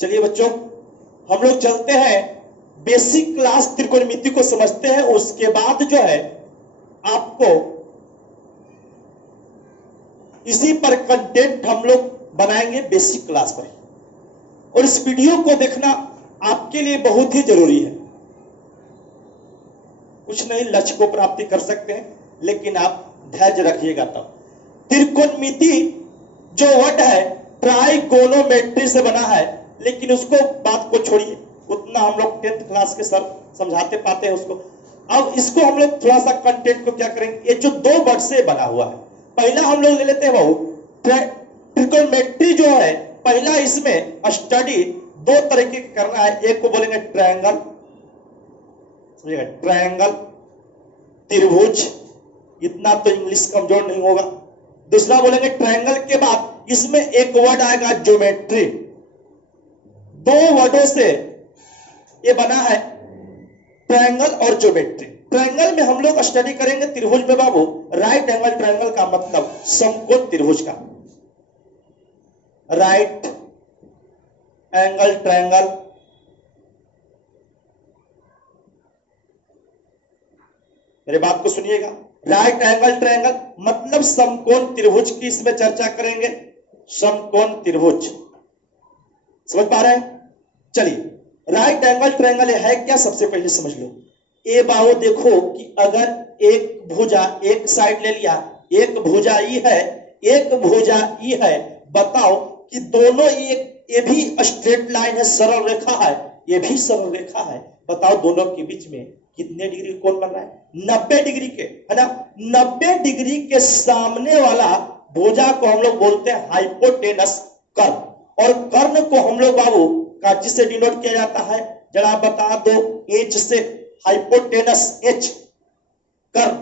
चलिए बच्चों, हम लोग चलते हैं बेसिक क्लास त्रिकोणमिति को समझते हैं। उसके बाद जो है आपको इसी पर कंटेंट हम लोग बनाएंगे बेसिक क्लास पर, और इस वीडियो को देखना आपके लिए बहुत ही जरूरी है। कुछ नहीं, लक्ष्य को प्राप्ति कर सकते हैं, लेकिन आप धैर्य रखिएगा तब। त्रिकोणमिति जो वर्ड है ट्राइगोनोमेट्री से बना है, लेकिन उसको बात को छोड़िए, उतना हम लोग 10th क्लास के सर समझाते पाते हैं उसको। अब इसको हम लोग थोड़ा सा कंटेंट को क्या करेंगे, ये जो दो वर्ड से बना हुआ है, पहला हम लोग ले लेते हैं बाबू त्रिकोणमेट्री जो है। पहला इसमें स्टडी दो तरीके का करना है। एक को बोलेंगे ट्रायंगल, समझिएगा, ट्रायंगल त्रिभुज, इतना तो इंग्लिश कमजोर नहीं होगा। दूसरा बोलेंगे ट्रायंगल के बाद इसमें एक वर्ड आएगा ज्योमेट्री। दो वर्डों से ये बना है ट्रायंगल और ज्योमेट्री। ट्रायंगल में हम लोग स्टडी करेंगे त्रिभुज में बाबू राइट एंगल ट्रायंगल का मतलब समकोण त्रिभुज का, राइट एंगल ट्रायंगल। मेरे बात को सुनिएगा, राइट एंगल ट्रायंगल मतलब समकोण त्रिभुज की इसमें चर्चा करेंगे। समकोण त्रिभुज समझ पा रहे हैं? चलिए, राइट एंगल ट्रायंगल है क्या, सबसे पहले समझ लो। ए बाबू देखो कि अगर एक भुजा एक साइड ले लिया, एक भुजा ई है, एक भुजा ई है, बताओ कि दोनों ये भी स्ट्रेट लाइन है, सरल रेखा है, ये भी सरल रेखा है। बताओ दोनों के बीच में कितने डिग्री कोण बन रहा है? 90 डिग्री के, है ना। 90 डिग्री के सामने वाला भुजा को हम लोग बोलते हैं हाइपोटेनस कर्व, और कर्ण को हम लोग बाबू का जिससे डिनोट किया जाता है, जरा बता दो, एच से, हाइपोटेनस एच कर्व।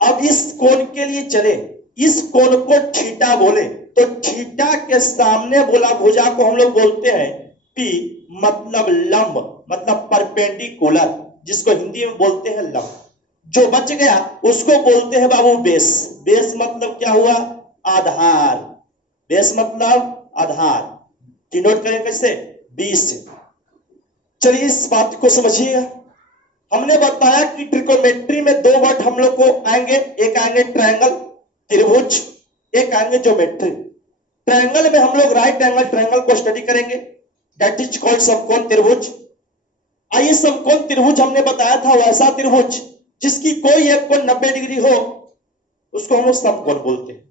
अब इस कोण के लिए चले, इस कोण को थीटा बोले तो थीटा के सामने बोला भुजा को हम लोग बोलते हैं पी, मतलब लंब, मतलब परपेंडिकुलर, जिसको हिंदी में बोलते हैं लंब। जो बच गया उसको बोलते हैं बाबू बेस। बेस मतलब क्या हुआ? आधार। बेस मतलब आधार। डिनोट करें कैसे? 20 से। चलिए इस बात को समझिएगा। हमने बताया कि ट्रिकोमेट्री में दो वर्ड हम लोग को आएंगे, एक आएंगे ट्रायंगल त्रिभुज, एक आएंगे ज्योमेट्री। ट्रायंगल में हम लोग राइट एंगल ट्रायंगल को स्टडी करेंगे, दैट इज कॉल्ड समकोण त्रिभुज। आइए, समकोण त्रिभुज हमने बताया था वैसा त्रिभुज जिसकी कोई एक कोण 90 डिग्री हो, उसको हम लोग समकोण बोलते हैं।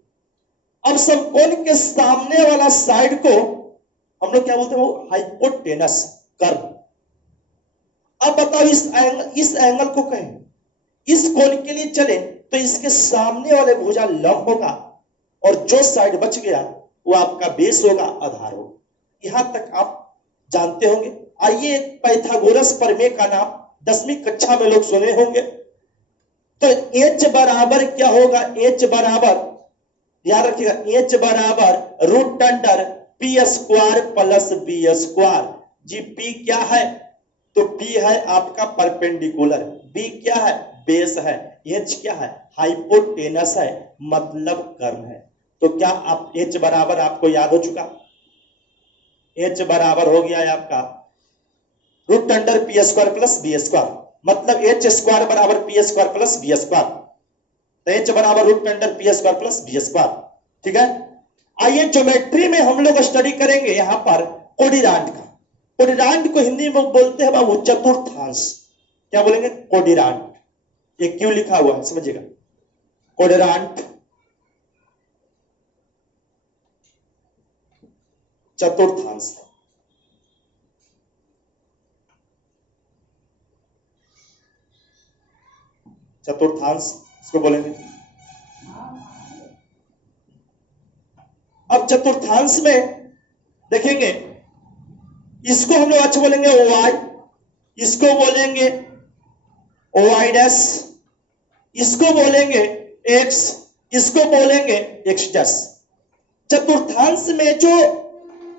अब समकोण के सामने वाला साइड को हम लोग क्या बोलते हैं? वो हाइपोटेनस कर्व। अब बताओ इस एंगल को कहें, इस कोण के लिए चले तो इसके सामने वाले भुजा लंब होगा, और जो साइड बच गया वो आपका बेस होगा, आधार होगा। यहां तक आप जानते होंगे। आइए, पाइथागोरस प्रमेय का नाम 10वीं कक्षा में लोग सुने होंगे। तो H बराबर क्या होगा? H बराबर, याद रखिएगा, H बराबर root under P square plus B square. जी P क्या है? तो P है आपका परपेंडिकुलर, B क्या है? बेस है, H क्या है? हाइपोटेनस है, मतलब कर्ण है। तो क्या आप H बराबर आपको याद हो चुका? H बराबर हो गया है आपका root under P square plus B square, मतलब H स्क्वायर बराबर P square plus B square. तो H बराबर root under P square plus B square, ठीक है। आइए, ज्योमेट्री में हम लोग स्टडी करेंगे यहां पर कोडिरांड का। कोडिरांड को हिंदी में बोलते हैं बाबू चतुर्थांश। क्या बोलेंगे? कोडिरांड। ये क्यों लिखा हुआ है समझिएगा, कोडिरांड चतुर्थांश। चतुर्थांश इसको बोलेंगे। अब चतुर्थांश में देखेंगे, इसको हम लोग अच्छा बोलेंगे y, इसको बोलेंगे y डैश, इसको बोलेंगे x, इसको बोलेंगे x डैश। चतुर्थांश में जो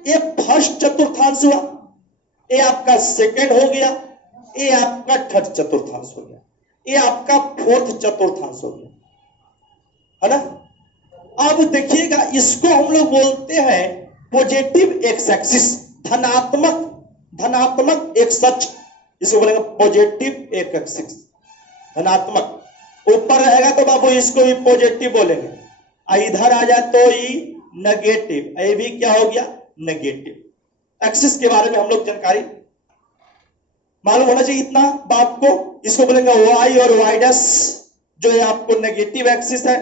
ये फर्स्ट चतुर्थांश हुआ, ये आपका सेकंड हो गया, ये आपका थर्ड चतुर्थांश हो गया, ये आपका फोर्थ चतुर्थांश हो गया, है ना। अब देखिएगा, इसको हम लोग बोलते हैं पॉजिटिव एक्स एक्सिस। धनात्मक धनात्मक एक सच, इसको बोलेंगे पॉजिटिव एक एक्सिस। धनात्मक ऊपर रहेगा तो बाबू इसको भी पॉजिटिव बोलेंगे, इधर आ जाए तो ही नेगेटिव, ये भी क्या हो गया नेगेटिव। एक्सिस के बारे में हम लोग जानकारी मालूम होना चाहिए इतना बात को। इसको बोलेंगे वाई और वाई डैश, जो है आपको नेगेटिव एक्सिस है,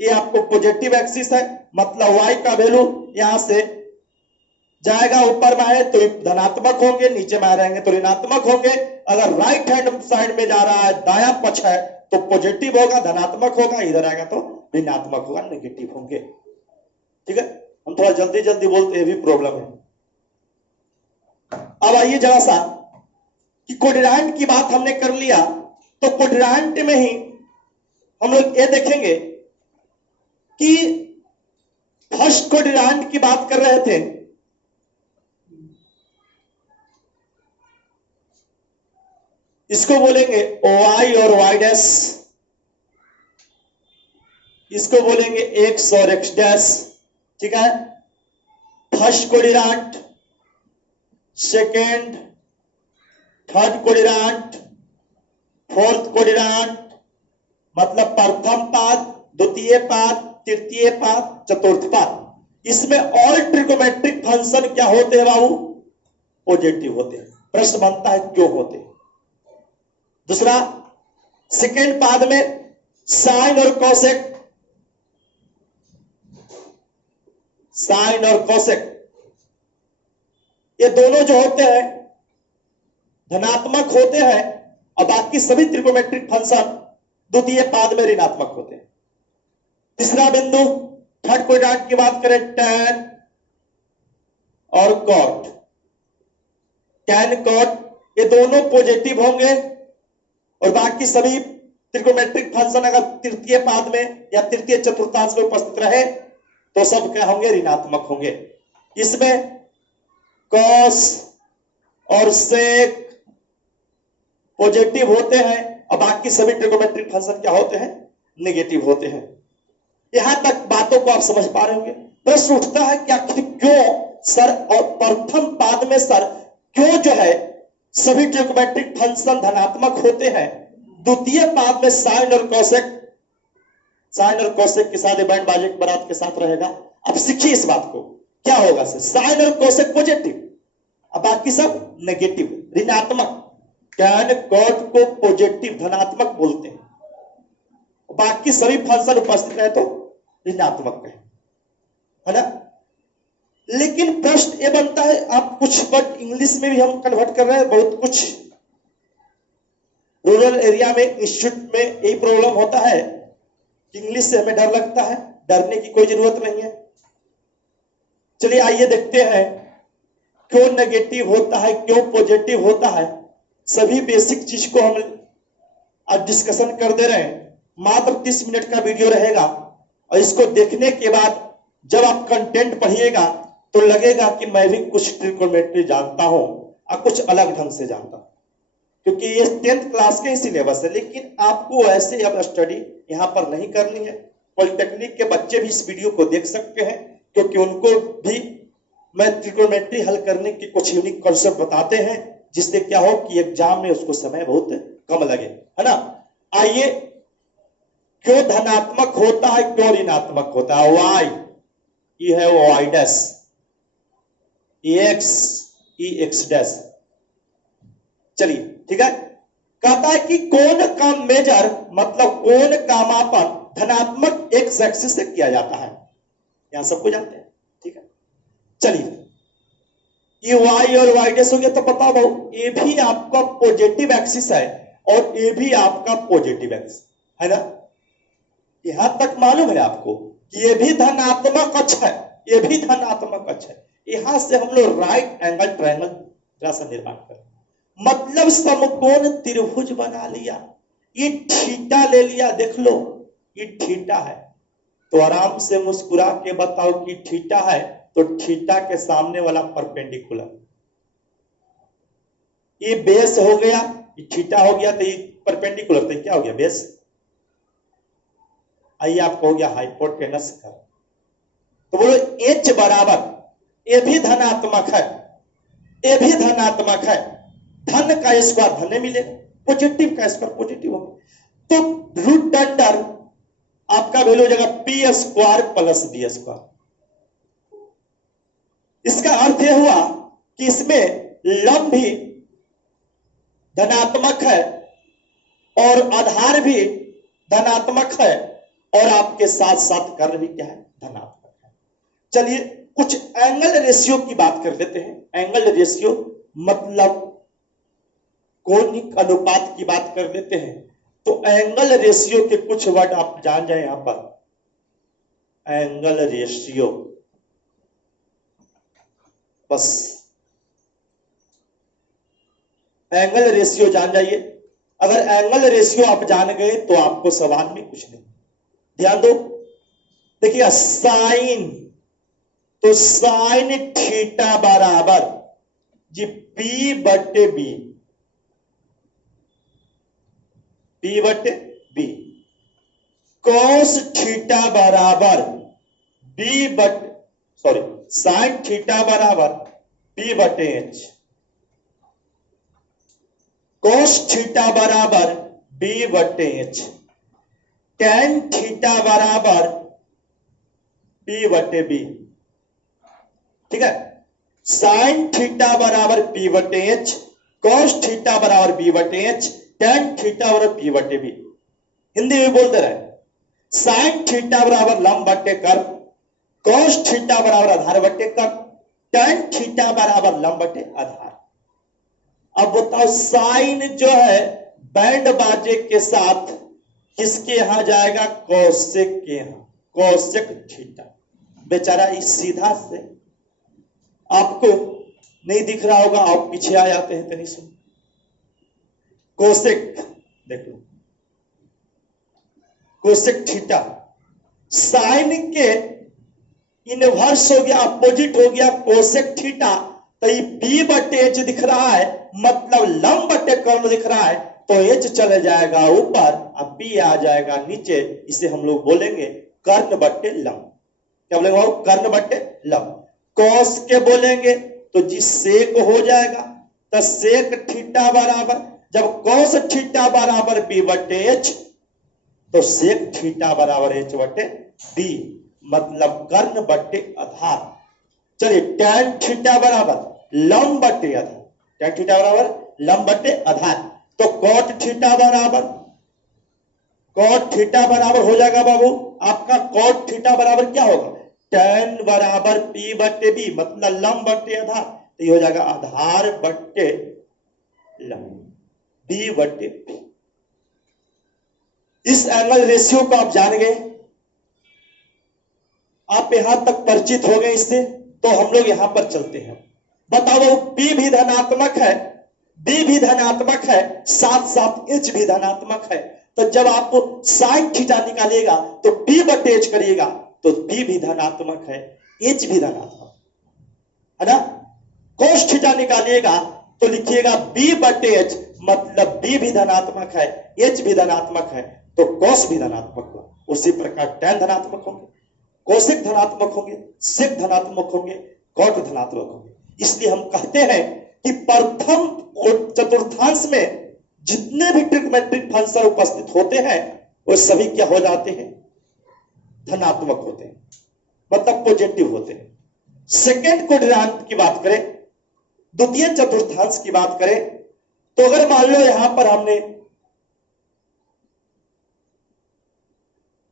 ये आपको पॉजिटिव एक्सिस है। मतलब वाई का वैल्यू यहां से जाएगा ऊपर में है तो धनात्मक होंगे, नीचे में रहेंगे तो ऋणात्मक होंगे। अगर राइट हैंड साइड में जा रहा है, दाया पक्ष है, तो पॉजिटिव होगा, धनात्मक होगा, इधर आएगा तो ऋणात्मक होगा, नेगेटिव होंगे। ठीक है, हम थोड़ा जल्दी जल्दी बोलते हैं, भी प्रॉब्लम है। अब आइए जरा सा कि कोडिरांट की बात हमने कर लिया, तो कोडिरांट में ही हम लोग ये देखेंगे कि फर्स्ट कोडिरांट की बात कर रहे थे, इसको बोलेंगे वाई और वाई डैश, इसको बोलेंगे एक्स और एक्स डैश। ठीक है, फर्स्ट कोडिरांट, सेकेंड, थर्ड कोडिरांट, फोर्थ कोडिरांट, मतलब प्रथम पाद, द्वितीय पाद, तृतीय पाद, चतुर्थ पाद। इसमें ऑल ट्रिगोमेट्रिक फंक्शन क्या होते हैं बाबू? पॉजिटिव होते हैं। प्रश्न बनता है क्यों होते हैं? दूसरा, सेकेंड पाद में साइन और कोसेक, साइन और कोसेक ये दोनों जो होते हैं धनात्मक होते हैं, और बाकी सभी त्रिकोमेट्रिक फंक्शन द्वितीय पाद में ऋणात्मक होते हैं। तीसरा बिंदु, थर्ड कोडिरांट की बात करें, टैन और कॉट, टैन कॉट ये दोनों पॉजिटिव होंगे, और बाकी सभी त्रिकोमेट्रिक फंक्शन अगर तृतीय पाद में या तृतीय चतुर्थांश में उपस्थित रहे तो सब क्या होंगे? ऋणात्मक होंगे। इसमें कॉस और सेक पॉजिटिव होते हैं, और बाकी सभी ट्रिगोमेट्रिक फंक्शन क्या होते हैं? नेगेटिव होते हैं। यहां तक बातों को आप समझ पा रहे होंगे। प्रश्न उठता है कि आखिर क्यों सर, और प्रथम पाद में सर क्यों जो है सभी ट्रिगोमेट्रिक फंक्शन धनात्मक होते हैं, द्वितीय पाद में साइन और कोसेक, साइन और कोसेक के साथ बैंड बाजे बारात के साथ रहेगा। अब सीखिए इस बात को, क्या होगा सर? साइन और कोसेक पॉजिटिव, अब बाकी सब नेगेटिव, ऋणात्मक। टैन कॉट को पॉजिटिव धनात्मक बोलते हैं, बाकी सभी फंक्शन उपस्थित रहे तो ऋणात्मक है ना। लेकिन प्रश्न ये बनता है, आप कुछ वर्ड इंग्लिश में भी हम कन्वर्ट कर रहे हैं, बहुत कुछ रूरल एरिया में इंस्टीट्यूट में यही प्रॉब्लम होता है, इंग्लिश से हमें डर लगता है। डरने की कोई जरूरत नहीं है। चलिए आइए देखते हैं क्यों नेगेटिव होता है, क्यों पॉजिटिव होता है। सभी बेसिक चीज को हम आज डिस्कशन कर दे रहे हैं। मात्र 30 मिनट का वीडियो रहेगा, और इसको देखने के बाद जब आप कंटेंट पढ़िएगा तो लगेगा कि मैं भी कुछ ट्रिगोनोमेट्री जानता हूं और कुछ अलग ढंग से जानता हूं, क्योंकि ये 10th क्लास के ही सिलेबस है। लेकिन आपको ऐसे अब स्टडी यहां पर नहीं करनी है। पॉलिटेक्निक के बच्चे भी इस वीडियो को देख सकते हैं, क्योंकि उनको भी मैं ट्रिगोनोमेट्री हल करने के कुछ यूनिक कॉन्सेप्ट बताते हैं, जिससे क्या हो कि एग्जाम में उसको समय बहुत कम लगे, है ना। आइए, क्यों धनात्मक होता है, क्यों ऋणात्मक होता है? वाई, ये है वाई डैश, एक्स, ई एक्स डैश। चलिए ठीक है, कहता है कि कोण का मेजर, मतलब कोण का मापन धनात्मक एक्स एक्सिस से किया जाता है। यहां सबको जानते हैं, ठीक है। चलिए, ये वाई और वाई डैश हो गया, तो बताओ भाऊ, ये भी आपका पॉजिटिव एक्सिस है और ये भी आपका पॉजिटिव एक्सिस है ना। यहां तक मालूम है आपको कि ये भी धनात्मक अक्ष है, ये भी धनात्मक अक्ष है। यहां से हम लोग राइट एंगल ट्रायंगल का निर्माण करें, मतलब समकोण त्रिभुज बना लिया। ये थीटा ले लिया, देख लो ये थीटा है, तो आराम से मुस्कुरा के बताओ कि थीटा है, तो थीटा के सामने वाला परपेंडिकुलर, ये बेस हो गया, ये थीटा हो गया, तो ये परपेंडिकुलर, तो क्या हो गया? बेस। आइए आपको हो गया हाइपोटेनस का, तो बोलो एच बराबर, ये भी धनात्मक है, ए भी धनात्मक है, धन का स्क्वायर धन मिलेगा, पॉजिटिव का स्क्वायर पॉजिटिव होगा। तो रूट अंडर आपका वैल्यू हो जाएगा P square plus B square. इसका अर्थ यह हुआ कि इसमें लंब भी धनात्मक है और आधार भी धनात्मक है और आपके साथ साथ कर्ण भी क्या है, धनात्मक है। चलिए कुछ एंगल रेशियो की बात कर लेते हैं। एंगल रेशियो मतलब कोणिक अनुपात की बात कर लेते हैं। तो एंगल रेशियो के कुछ वर्ड आप जान जाए यहां पर। एंगल रेशियो, बस एंगल रेशियो जान जाइए। अगर एंगल रेशियो आप जान गए तो आपको सवाल में कुछ नहीं। ध्यान दो, देखिए साइन, तो साइन थीटा बराबर जी पी बटे बी, पी बटे बी। कॉस थीटा बराबर बी बटे सॉरी साइन थीटा बराबर पी बटे एच। कॉस थीटा बराबर बी बटे एच। टेन थीटा बराबर पी बटे बी। ठीक है, साइन थीटा बराबर पी बटे एच, कॉस थीटा बराबर बी बटे एच, टेन थीटा बराबर पी बटे बी। हिंदी में बोलते रहे। साइन थीटा बराबर लंब बटे कर्व, कॉस थीटा बराबर आधार बटे कर्व, टेन थीटा बराबर लंब बटे आधार। अब बताओ साइन जो है बैंड बाजे के साथ किसके यहां जाएगा, कौशिक के यहां, कौशिक थीटा। बेचारा इस सीधा से आपको नहीं दिख रहा होगा, आप पीछे आ जाते हैं तो नहीं सुन। कौशिक देख लो, कौशिक थीटा साइन के इनवर्स हो गया, अपोजिट हो गया कौशिक थीटा। तो ये बी बटे एच दिख रहा है, मतलब लंब बटे कर्व दिख रहा है, तो एच चले जाएगा ऊपर और बी आ जाएगा नीचे। इसे हम लोग बोलेंगे कर्ण बटे लंब। क्या बोलेंगे, कर्ण बटे लंब। कॉस के बोलेंगे तो जी सेक हो जाएगा, तो सेक थीटा बराबर, जब कॉस थीटा बराबर बी बटे एच तो सेक थीटा बराबर एच बटे बी, मतलब कर्ण बटे आधार। चलिए टैन थीटा बराबर लंब बटे आधार, टैन थीटा बराबर लंब बटे आधार। तो कॉट थीटा बराबर, कॉट थीटा बराबर हो जाएगा बाबू आपका, कॉट थीटा बराबर क्या होगा, टैन बराबर पी बटे बी, मतलब लंब बटे आधार। तो ये हो जाएगा आधार बटे लंब, बी बटे बी। इस एंगल रेशियो को आप जान गए, आप यहां तक परिचित हो गए इससे। तो हम लोग यहां पर चलते हैं। बताओ पी भी धनात्मक है, बी भी धनात्मक है, साथ साथ एच भी धनात्मक है। तो जब आप साइन थीटा निकालिएगा तो पी बटे एच करिएगा तो पी भी धनात्मक है, एच भी धनात्मक है ना। कोस थीटा निकालिएगा तो लिखिएगा बी बटे एच, मतलब बी भी धनात्मक है, एच भी धनात्मक है, तो कोस भी धनात्मक हो। उसी प्रकार टैन धनात्मक होंगे, कोसेक धनात्मक होंगे, सेक धनात्मक होंगे, कॉट धनात्मक होंगे। इसलिए हम कहते हैं कि प्रथम चतुर्थांश में जितने भी ट्रिग्नोमेट्रिक फंक्शन उपस्थित होते हैं वो सभी क्या हो जाते हैं, धनात्मक होते हैं, मतलब पॉजिटिव होते हैं। सेकेंड क्वाड्रेंट की बात करें, द्वितीय चतुर्थांश की बात करें, तो अगर मान लो यहां पर हमने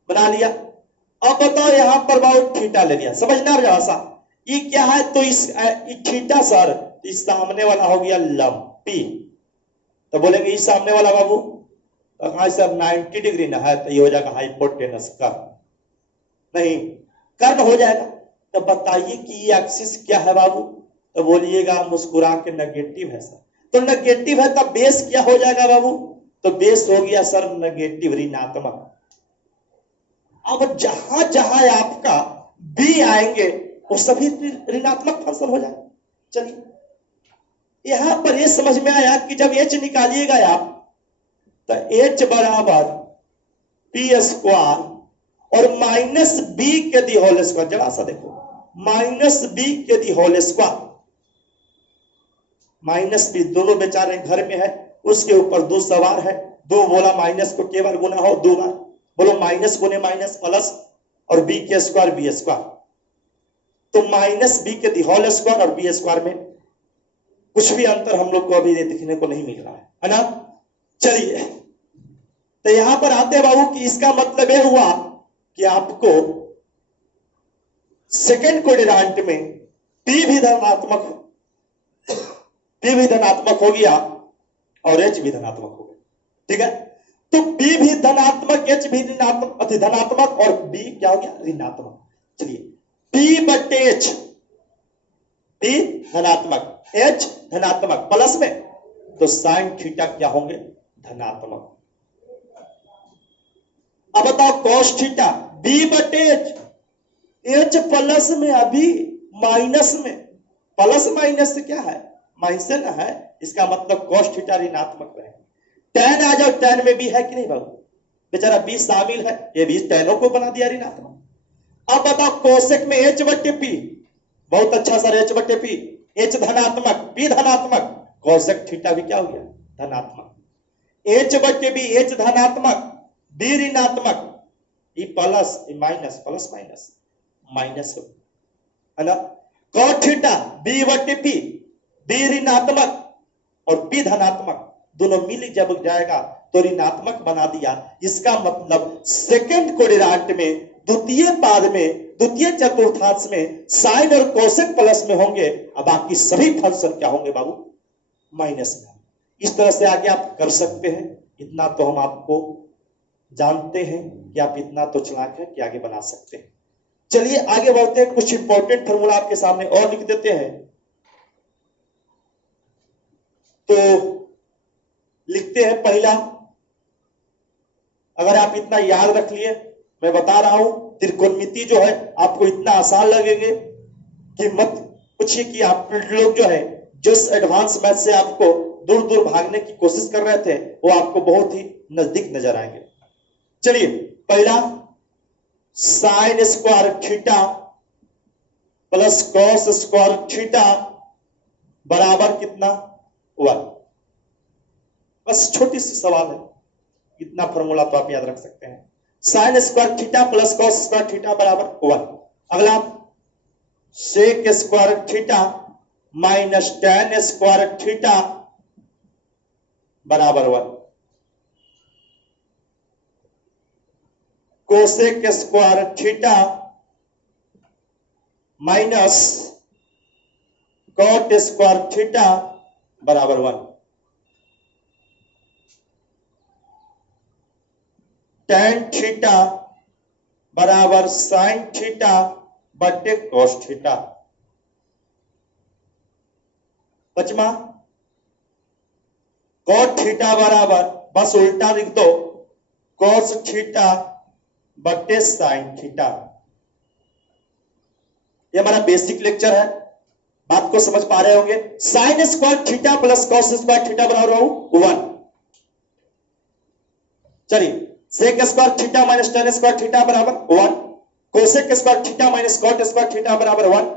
बना लिया, अब बताओ यहां पर बहुत थीटा ले लिया, समझना भाषा ये क्या है। तो इस थीटा सर, इस सामने वाला हो गया लंब पी, तो बोलेंगे इस सामने वाला बाबू तो कहा सर 90 डिग्री ना है, तो ये हो जाएगा हाइपोटेनस कर्व, नहीं कर्व हो जाएगा। तो बताइए कि ये एक्सिस क्या है बाबू, तो बोलिएगा मुस्कुरा के नेगेटिव है सर। तो नेगेटिव है तो बेस क्या हो जाएगा बाबू, तो बेस हो गया सर नेगेटिव, ऋणात्मक। अब जहां जहां आपका बी आएंगे वो सभी ऋणात्मक फंक्शन हो जाए। चलिए यहां पर ये समझ में आया कि जब एच निकालिएगा आप तो एच बराबर पी स्क्वायर और माइनस बी के दी होल स्क्वायर, जरा सा देखो, माइनस बी के the whole square. Minus B, दोनों बेचारे घर में है, उसके ऊपर 2 सवार है। 2 बोला माइनस को के बार गुना हो, 2 बार बोलो माइनस गुने माइनस प्लस और बी के स्क्वायर बी स्क्वायर, तो माइनस बी के होल स्क्वायर और बी स्क्वायर में कुछ भी अंतर हम लोग को अभी देखने को नहीं मिल रहा है ना। चलिए तो यहां पर आते हैं बाबू कि इसका मतलब यह हुआ कि आपको सेकेंड कोऑर्डिनेट में पी भी धनात्मक हो गया और एच भी धनात्मक हो गया। ठीक है, तो पी भी धनात्मक, एच भी धनात्मक और बी क्या हो गया ऋणात्मक। चलिए पी बटे एच, पी धनात्मक एच धनात्मक प्लस में, तो साइन थीटा क्या होंगे धनात्मक। अब बताओ कॉस थीटा बी बटे एच, एच प्लस में अभी माइनस में, प्लस माइनस से क्या है माइनस ना है, इसका मतलब कॉस थीटा ऋणात्मक रहे। टैन आ जाओ, टैन में भी है कि नहीं बाबू, बेचारा बी शामिल है, ये भी टैनों को बना दिया ऋणात्मक। अब बताओ कोसेक में एच बटे पी, बहुत अच्छा सर, एच बटे पी, एच धनात्मक पी धनात्मक, कोसेक थीटा भी क्या हो गया धनात्मक। एच बटे बी, एच धनात्मक बी ऋणात्मक, E plus minus, plus minus minus है ना। कॉट थीटा बी बटे पी, बी ऋणात्मक और पी धनात्मक, दोनों मिल जब जाएगा तो ऋणात्मक बना दिया। इसका मतलब सेकंड कोऑर्डिनेट में द्वितीय पाद में, द्वितीय चतुर्थांश में साइन और कोसेक प्लस में होंगे, अब बाकी सभी फंक्शन क्या होंगे बाबू माइनस में। इस तरह से आगे आप कर सकते हैं। इतना तो हम आपको जानते हैं कि आप इतना तो चालाक है कि आगे बना सकते हैं। चलिए आगे बढ़ते हैं, कुछ इंपॉर्टेंट फॉर्मूला आपके सामने और लिख देते हैं। तो लिखते हैं पहला, अगर आप इतना याद रख लिए, मैं बता रहा हूं त्रिकोणमिति जो है आपको इतना आसान लगेंगे कि मत पूछिए कि आप लोग जो है जिस एडवांस मैथ से आपको दूर दूर भागने की कोशिश कर रहे थे वो आपको बहुत ही नजदीक नजर आएंगे। चलिए पहला sign square theta plus cos square theta बराबर कितना 1। बस छोटी सी सवाल है, इतना फॉर्मूला तो आप याद रख सकते हैं। Sine square theta plus cos square theta बराबर 1। अगला sec square theta minus tan square theta बराबर 1। Cosec square theta minus cot square theta बराबर 1। टेन थीटा बराबर साइन थीटा बटे कॉस थीटा। पचमा कॉट थीटा बराबर, बस उल्टा लिख दो, कॉस थीटा बटे साइन थीटा। ये हमारा बेसिक लेक्चर है, बात को समझ पा रहे होंगे। Sine square theta plus cos square theta बराबर 1। चलिए sec square theta minus tan square theta बराबर 1। Cosec square theta minus cot square theta बराबर 1।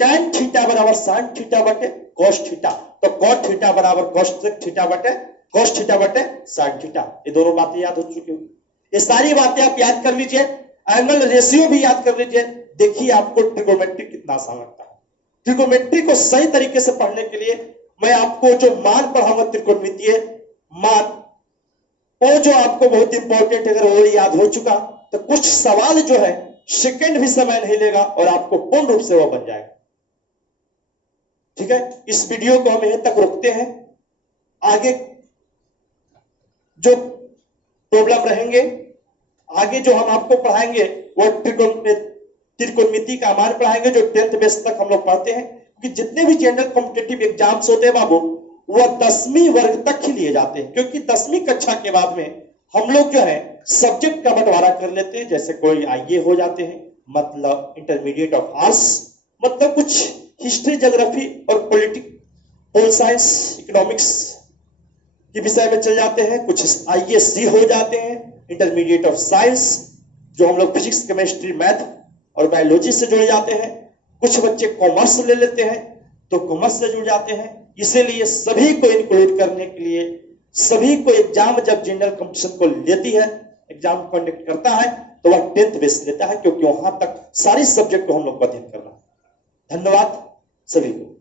टेन थीटा बराबर साइन थीटा बटे कॉस थीटा, तो कॉट थीटा बराबर कोसेक थीटा बटे cos theta बटे साइन थीटा। ये दोनों बातें याद हो चुकी होंगी। ये सारी बातें आप याद कर लीजिए, एंगल रेशियो भी याद कर लीजिए। देखिए आपको ट्रिगोनोमेट्री कितना आसान लगता है। ट्रिगोनोमेट्री को सही तरीके से पढ़ने के लिए मैं आपको जो मान पढ़ाऊंगा त्रिकोणमितीय मान, वो जो आपको बहुत इंपॉर्टेंट, अगर वो याद हो चुका तो कुछ सवाल जो है सेकंड भी समय नहीं लेगा और आपको पूर्ण रूप से वो बन जाएगा। ठीक है, इस वीडियो को हम यहीं तक रोकते हैं। आगे जो प्रॉब्लम रहेंगे, आगे जो हम आपको पढ़ाएंगे वो त्रिकोणमिति का मान पढ़ाएंगे, जो 10th बेस तक हम लोग पढ़ते हैं। क्योंकि जितने भी जनरल कॉम्पिटिटिव एग्जाम्स होते हैं बाबू, वह 10वीं वर्ग तक ही लिए जाते हैं। क्योंकि 10वीं कक्षा के बाद में हम लोग जो है सब्जेक्ट का बंटवारा कर लेते हैं। जैसे कोई आईए हो जाते हैं, मतलब इंटरमीडिएट ऑफ आर्ट्स, मतलब कुछ हिस्ट्री, ज्योग्राफी और पोल साइंस, इकोनॉमिक्स के विषय में चल जाते हैं। कुछ आईएससी हो जाते हैं, इंटरमीडिएट ऑफ साइंस, जो हम लोग फिजिक्स, केमिस्ट्री, मैथ और बायोलॉजी से जुड़ जाते हैं। कुछ बच्चे कॉमर्स ले लेते हैं। तो कॉमर्स से जुड़ जाते हैं। इसीलिए सभी को इंक्लूड करने के लिए सभी को एग्जाम जब जनरल कंपटीशन को लेती है, एग्जाम कंडक्ट करता है, तो वह 10th बेस लेता है, क्योंकि वहां तक सारी सब्जेक्ट को हम लोग को अध्ययन करना है। धन्यवाद सभी को।